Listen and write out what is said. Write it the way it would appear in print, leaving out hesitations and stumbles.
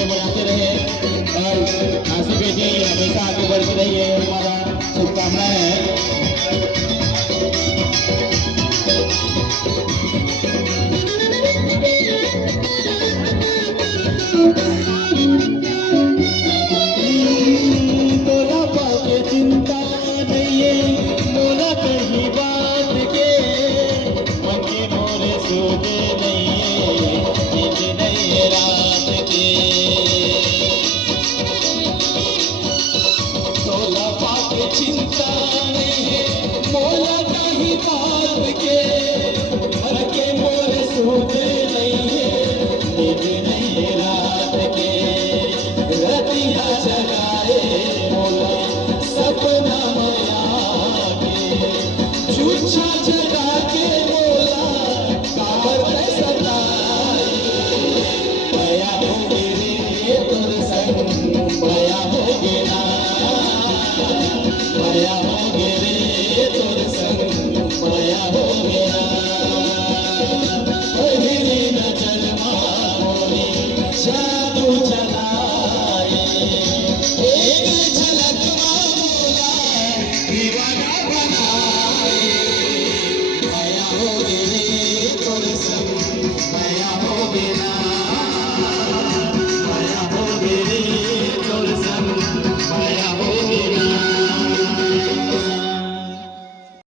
खुशियाँ मनाते रहे और आंसू बेटी हमेशा आगे बढ़ती रही है, हमारा शुभकामनाएं है। तोला पाके चिंता नहीं है, मोला कहीं बात के मन के मोरे सोते नहीं है, नींद नहीं है रात के। तोला पाके चिंता नहीं है, मोला कहीं बात के मन के मोरे सोते नहीं है, नींद नहीं है रात के। रतिया जगाए मोला सपना माया के, झूठा जगा के मोला काबर पे सताए। बया हो गिरे तोर संग बया हो गिरा, बया हो गिरे तोर संग बया हो गया। पहली नजर मां मोरी जादू चला